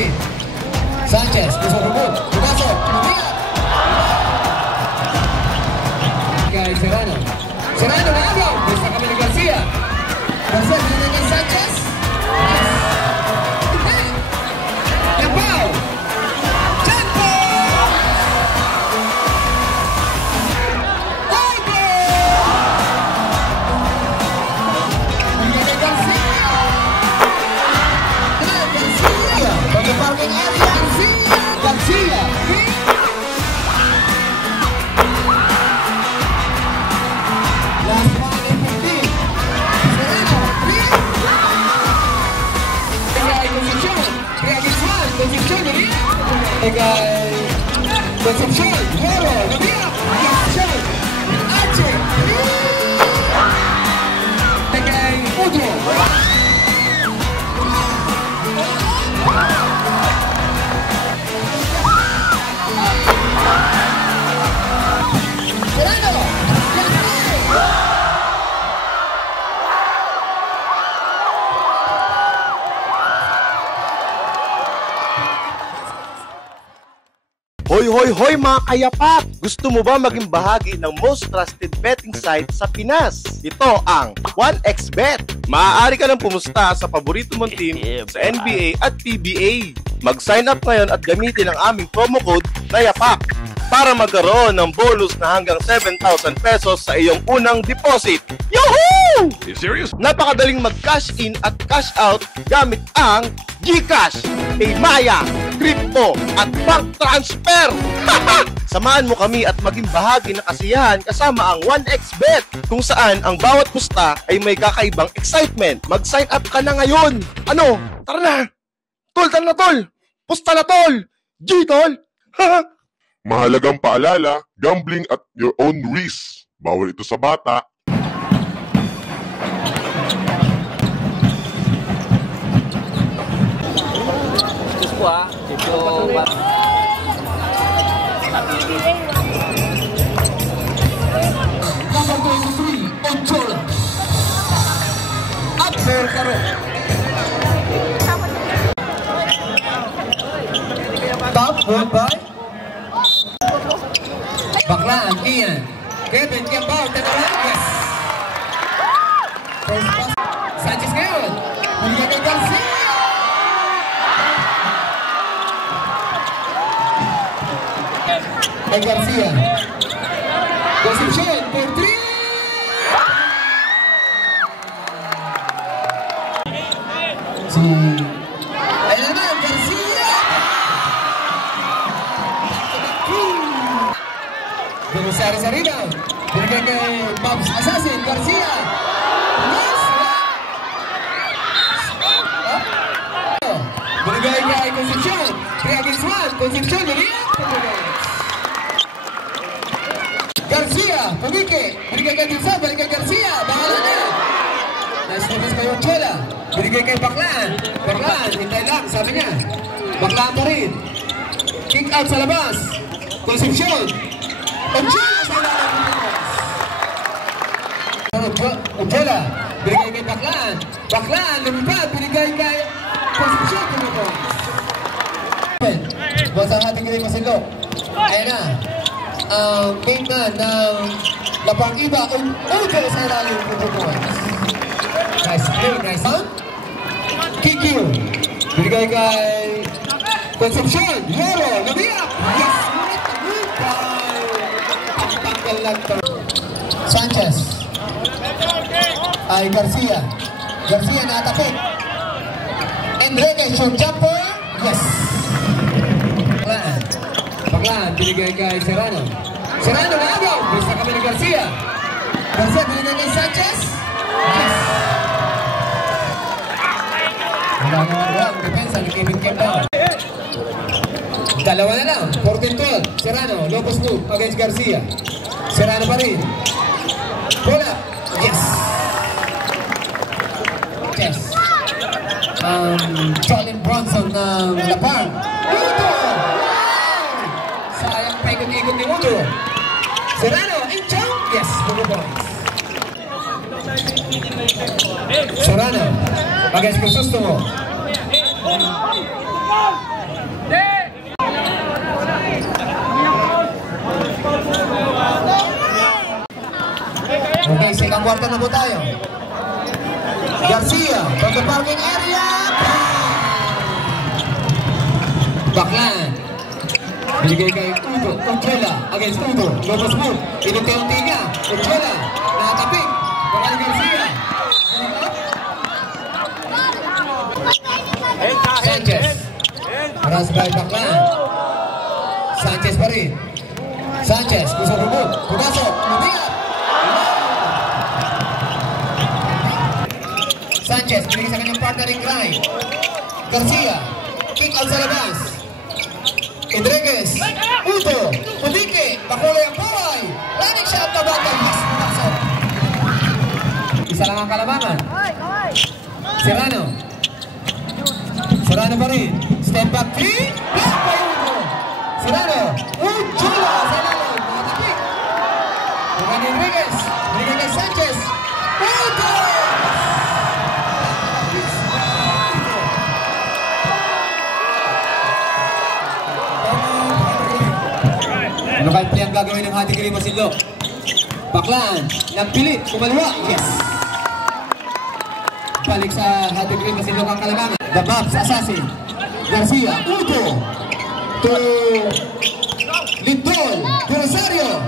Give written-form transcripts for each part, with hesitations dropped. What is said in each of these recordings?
rin. Sanchez, gusto rumot. Pumasok. Lumiyak. Kay Serrano. Serrano na agaw. Basta kami ni Garcia. Garcia, binigay kay Sanchez. Yapaw. Tempo! Opo! Binigay kay Garcia. Garcia. From the parking area. Garcia. Last one in 15. Serrano. Concepcion, Concepcion, Moro, Nabia, Concepcion, Ache, Tegay, Udro. Serrano, Hoy mga kayapak! Gusto mo ba maging bahagi ng most trusted betting site sa Pinas? Ito ang 1xBet. Maaari ka nang pumusta sa paborito mong team sa NBA at PBA. Mag-sign up ngayon at gamitin ang aming promo code na YAPAK para magkaroon ng bonus na hanggang 7,000 pesos sa iyong unang deposit. Yahoo! You serious? Napakadaling mag-cash in at cash out gamit ang GCash, Paymaya, Crypto at Bank Transfer. Samahan mo kami at maging bahagi ng kasiyahan kasama ang 1xBet kung saan ang bawat pusta ay may kakaibang excitement. Mag-sign up ka na ngayon. Ano? Tara na! Tol, tara na tol! Pusta na tol! G tol! Mahalagang paalala, gambling at your own risk. Bawal ito sa bata. Terus po dito Number 23, Ochoa. Axel Caro. Top, ball by Baklaan, Ian. Kevin, Kiambao, Tanawan, yes. First pass, Sanchez ngayon. Bigyan kay Garcia. Kay Garcia. Concepcion, for 3. Si... Ayun naman, Garcia. Dumusari sa rebound. Binigay kay Bob's Assassin, Garcia. Yes! Binigay kay Concepcion. 3 against 1. Concepcion, ulit. Garcia, pumike. Binigay kay Dilsa, binigay kay Garcia. Bangalan na. Nice defense kay Ochoa. Binigay kay Baklaan. Baklaan, hintay lang, sabi niya. Baklaan pa rin. Kick out sa labas. Concepcion. Ochoa sa labas. Ochoa, binigay kay Baklaan. Baklaan, lumipad, binigay kay Concepcion. Boss ang ating galing masilok. Ayan na. Ang main man ng Lapang Iba, Ochoa sa ilalim ng points. Nice play, nice huh? Kikyo. Binigay kay Concepcion. Moro, Nabia. Yes! Pagtanggal lang ito. Sanchez. Ay Garcia. Garcia natapit. Enrique, short jumper. Yes! Baklaan, binigay kay Serrano. Serrano na agaw. Basta kami ni Garcia. Garcia, binigay kay Sanchez. Yes! Wala naman wrong. Depensa ni Kevin Kiambao. Dalawa na lang. 14-12. Serrano, Lopez move against Garcia. Serrano pa rin. Pull up. Yes! Yes! Jolin Bronson ng Lapang. Udo! Sayang pa ikot-ikot ni Udo. Serrano, in-jump. Yes, Udo points. Serrano, against Crisostomo. kwarta na po tayo. Garcia from the parking area. Baklan. Binigay kay Udo. Uchela against Udo. Lobos move. Inunti-unti niya. Uchela. Nakatapik. Bakal Garcia. Sanchez. Maras by Baklan. Sanchez pa rin. Sanchez. Gusto remove. Pumasok. Lumiyak. Sanchez. Binigay sa kanyang partner in crime. Garcia. Kick out sa labas. Enriquez, Udo, Pudique, pakulay ang buhay. Running shot na batang pasok. Isa lang ang kalamangan. Serrano. Serrano pa rin. Step back 3. Block by Udo. Serrano. Uchula sa lalim. Nakatapik. Bukan Enriquez. Enriquez kay Sanchez. Udo! Ano kaya ang gagawin ng Hati Green Masinlo? Baklan, nagpilit, kumaliwa, yes! Balik sa Hati Green Masinlo kang kalamangan. The Babs Assassin, Garcia, Udo, to Lindol, to Rosario,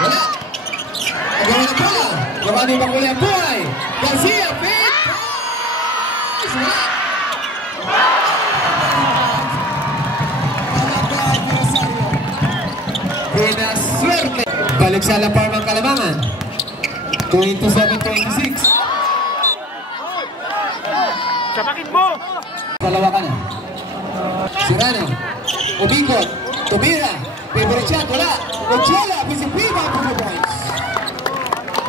wala. Ang gawin ng bola, gawa ni Bakulay ang buhay, Garcia, fit, wala. Swerte. Balik sa lapar ng kalamangan. 27-26. Sabakit mo! Dalawa ka na. Serrano. Ubikot. Tumira. Favorite shot. Wala. Ochela. Pisipiba. 2 points.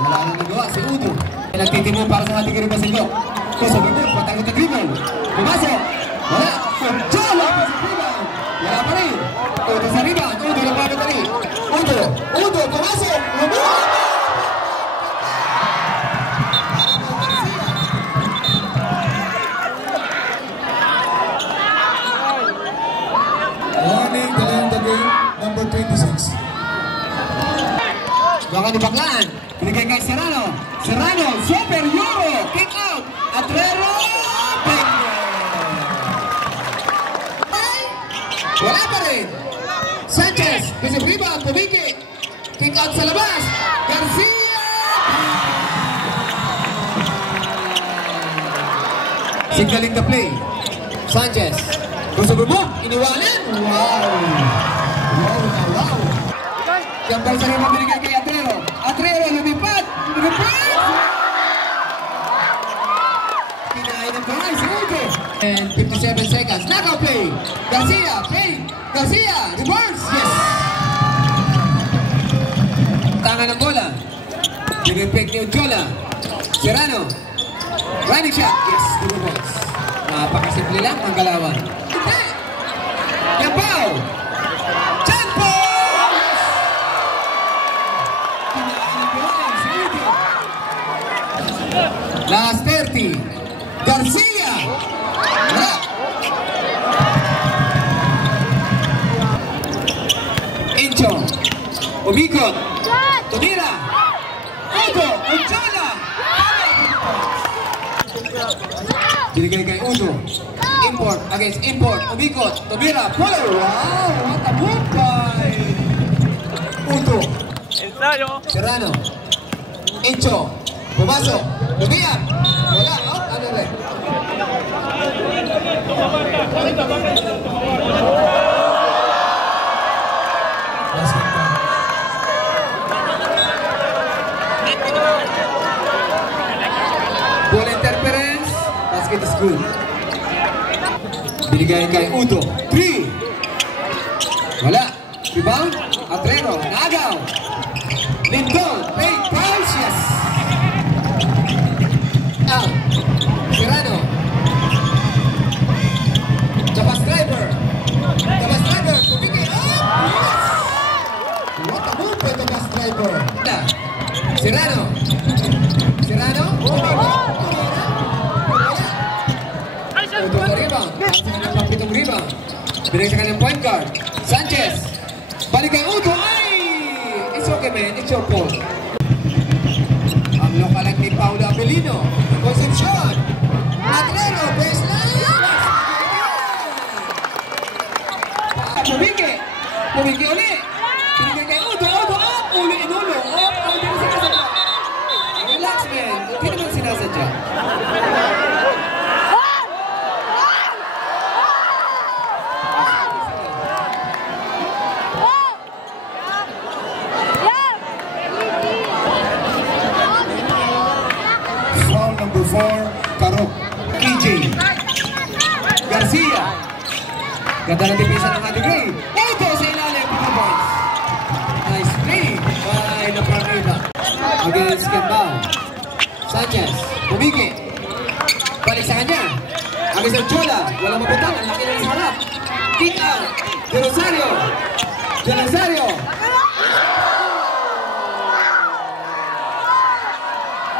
Wala nang nagawa si Udo. Nagtitimo para sa Hati Green Masinlo. Kusa Bernard. Patang ito dribble. Pumasok. Wala. Ochela. Pisipiba. Wala pa rin. Udo sa rebound. Udo na paano pa rin. Udo, pumasok! Lumuha! Warning, delaying the game, number 26. Baka ni Baklan. Binigay kay Serrano. Serrano, super Euro. Kick out. Atrero. Bingo. Wala pa rin. Sanchez, busy rebound, Pudique. Kick out sa labas. Garcia! Signaling the play. Sanchez. Gusto mo? Iniwanan. Wow! Wow! Jumper sa rin binigay kay Atrero. Atrero, lumipad! Kinain ng bahay si Udo. And 57 seconds. Knockout play. Garcia, play. Garcia, reverse. Yes! Tangan ng bola. Pinipik ni Ujola. Serrano. Running shot. Yes, 2 points. Napakasimple lang ang galawan. Yabaw! Champo! Last 30. Garcia! Wala! Incho. Umikot. Tumira. Udo. Ujola. Binigay kay Udo. Import against import. Umikot. Tumira. Puller. Wow! What a move by Udo. Ensayo! Serrano. Incho. Pumasok. Lumiyak. Wala. Oh, ano rin? Ball interference. Basket is good. Binigay kay Udo. 3. Wala. Rebound. Atrero. Nagaw. Lindol. Pay. Fouls. Yes. Out. Serrano. The bus driver. The bus driver. Pumigay. Oh! Yes. What a move by the bus driver. Serrano. Serrano. Udo sa rebound. Pitong rebound. Binigay sa kanyang point guard. Sanchez. Balik kay Udo. Ay! It's okay, man. It's your fault. Ang Lokalag ni Paulo Abelino. Concepcion. Atlero, baseline. Pumiki. Pumiki ulit. Pinigay kay Udo. Udo, up. Ulo, inulo. Up. Hindi naman sinasadya. Relax, man. Hindi naman sinasadya. Foul number 4, Karok. KJ. Garcia. Ganda ng depensa ng Hadigay. Udo sa ilalim. 2 points. Nice play by Laparriba. Against Gambao. Sanchez. Pumiki. Balik sa kanya. Against Ochola. Walang mabutang. Ang laki na sa harap. Kick out. De Rosario. De Rosario.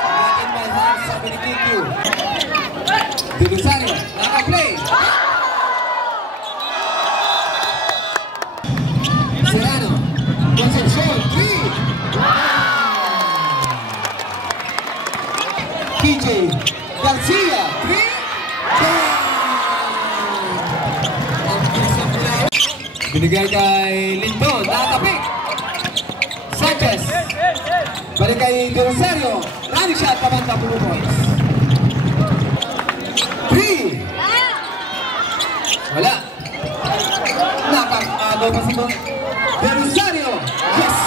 Not in my hands. Sabi ni KQ. De Rosario. Naka-play. Serrano. Concepcion. 3. KJ. Garcia. 3. Binigay kay Lindon. Nakatapik. Sanchez. Balik kay De Rosario. Running shot. Pabanta. 2 points. 3. Wala. Nakakado pa si De Rosario. Yes!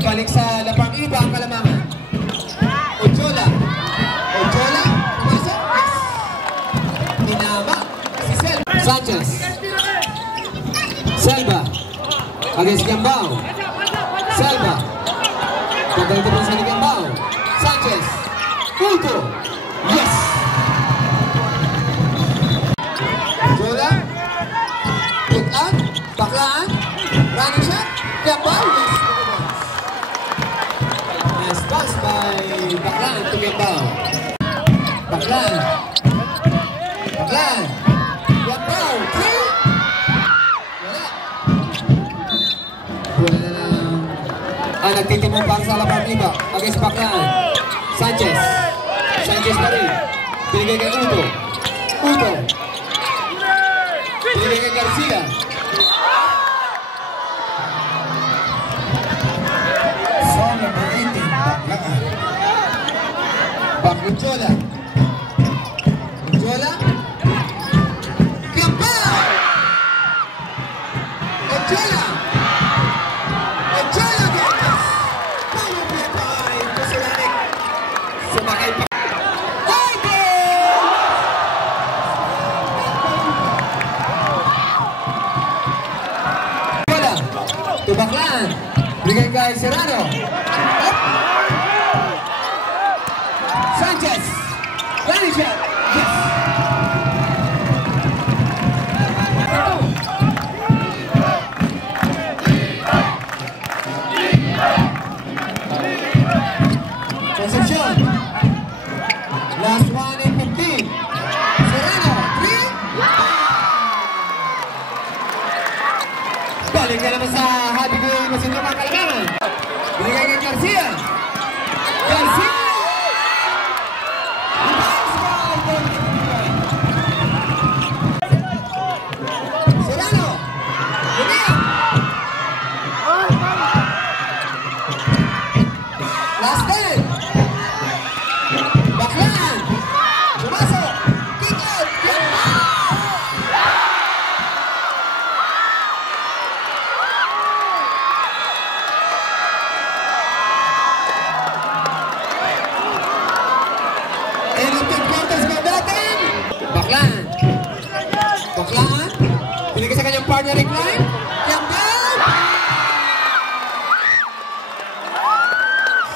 Balik sa lapang iba ang Kalamangan. Ochola. Ochola. Pumasok. Yes! Tinama. Si Selva. Sanchez. Selva. Against Gambao. Selva. Pagdalit pa sa ni Gambao. Sanchez. Udo. Yes! Ochola. Pick-up. Baklaan. Running shot. Gambao. Yes! Nice pass by Baklaan to Gambao. Baklaan. Baklaan. Gambao. 3. Wala. Wala na lang. Nagtitimong para sa lapang iba. Against Baklaan. Sanchez. Sanchez pa rin. Binigay kay Udo. Udo. Binigay kay Garcia. Foul number 18, Baklaan. Back Ochola. Ochola. Gambao. Ochola. Ochola again. Power play by Kusulanik. Sumakay pa. Udo! Ochola. To Baklaan. Bigay kay Serrano. Up. Sanchez. Running shot. Yes. Concepcion. Last one in 15. Serrano. 3. Balik ka naman sa Hadigay Masindong ang Kalamangan. Binigay kay Garcia. Garcia. Serrano. Binigay. Last 10. Baklaan. Pumasok. Kick out. And ang 10 quarters ba natin? Baklaan. Baklaan. Binigay sa kanyang partner recline. Gambao.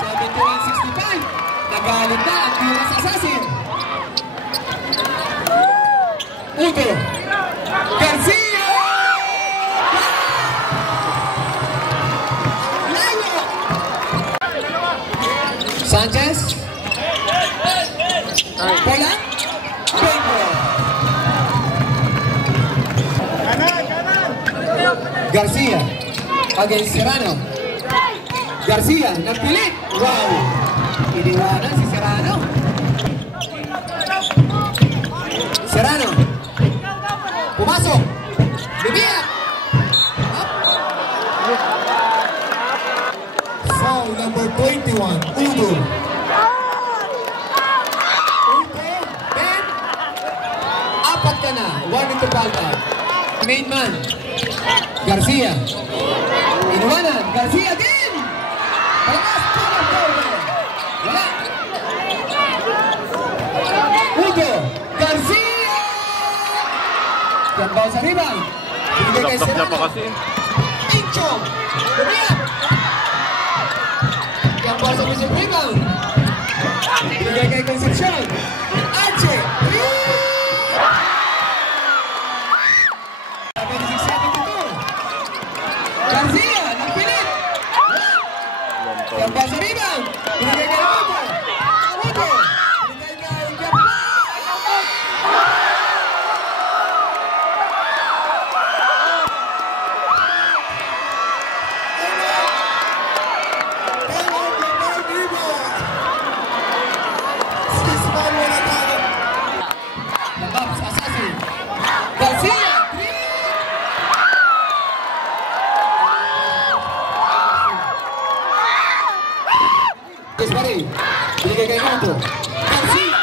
71-65. Nagalit na ang Piumas Assassin. Udo. Garcia. Layo. Sanchez. Pola. Bengo. Garcia against Serrano. Garcia, nagpilit. Wow! Iniwanan si Serrano. Serrano. Pumasok. Bibiyak. Foul number 21, Udo. Ben. Apat ka na. One into palta. Main man. Garcia. Iniwanan. Garcia din. Palakas. Wala. Udo. Garcia. Jambaw sa rebound. Binigay kay Laptop niya pa Serrano. kasi. Inchong. Bumiyak. Jambaw sa mission rebound. Binigay kay Concepcion. Archie. 76-72. Garcia. Nagpilit. Jambaw sa rebound. Binigay kay Udo. Udo. Binigay kay Jambaw. Labab sa Assassin. Garcia. Gaspari. Binigay kay Udo. Garcia.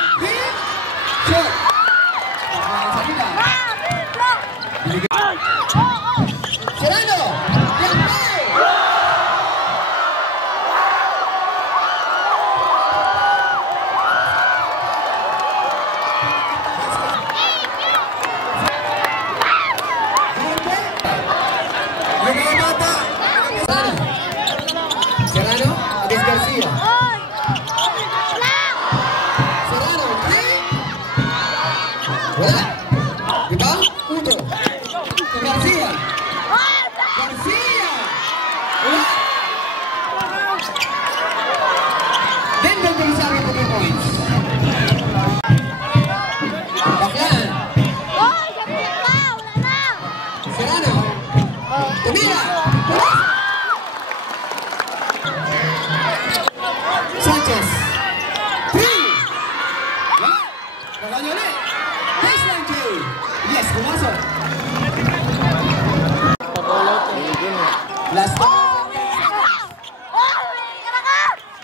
Shot. Sa rebound. Serrano. Jambaw. Serrano against Garcia. Serrano, wala. Diba? Udo. Garcia. Garcia. Wala. Denver Belisario for 2 points. Baklan. Serrano. Tumira. Sanchez. 3. Wala. Wala nyo ulit. Baseline 2. Yes, pumasok. Last time.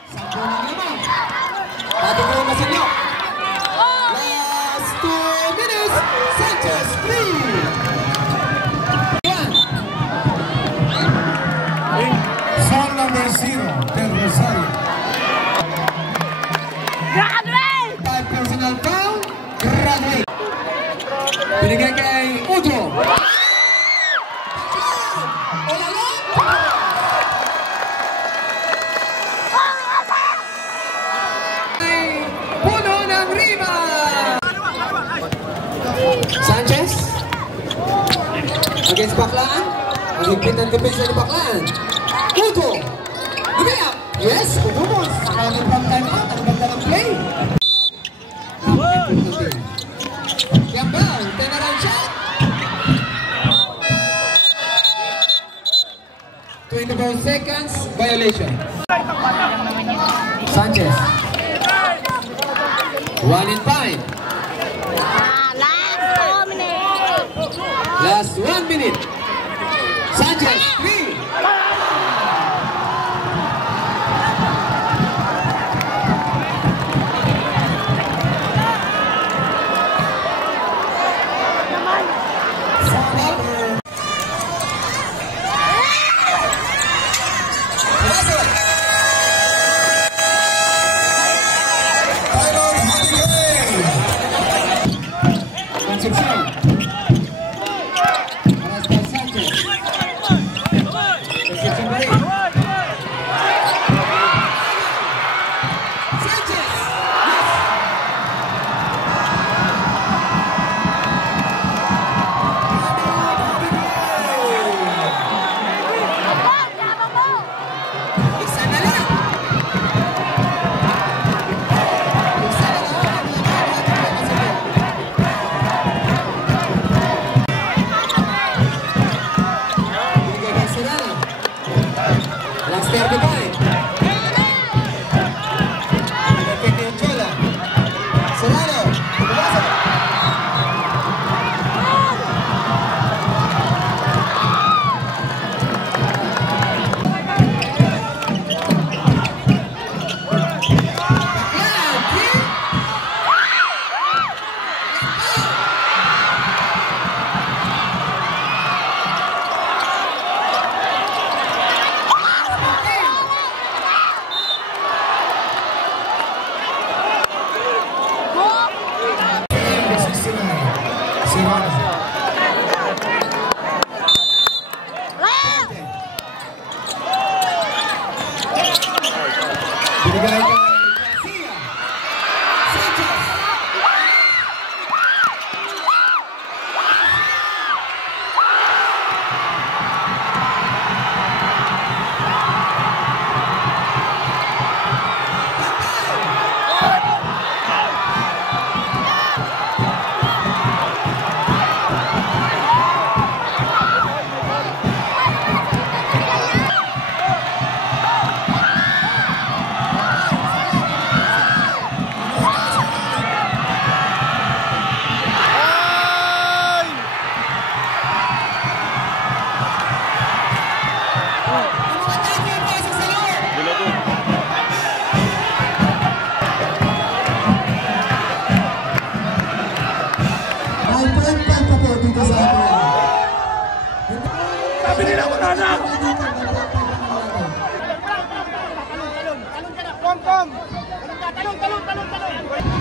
Sampo na naman. Ating mga masinyo. Last 2 minutes. Sanchez, 3. Yan. Foul number 0, Del Rosario. 5 personal foul. Graduate. Binigay kay Udo. Ay, puno ng rebound. Sanchez. Against Baklaan. Ang higpit ng defense ng Baklaan. Udo. Gumiyak. Yes, Udo mo. Sakalang from time out. Ang ganda ng play. Gambal, turnaround shot. 24 seconds, violation. Sanchez. 1 and 5. Last 1 minute. Sanchez, 3. Concepcion. Alas by Sanchez. Concepcion pa rin. Sanchez! Isa na lang. Isa na lang. Serrano. Binigay kay Garcia. Sanchez. Sabi nila wala na. Kom! Talon!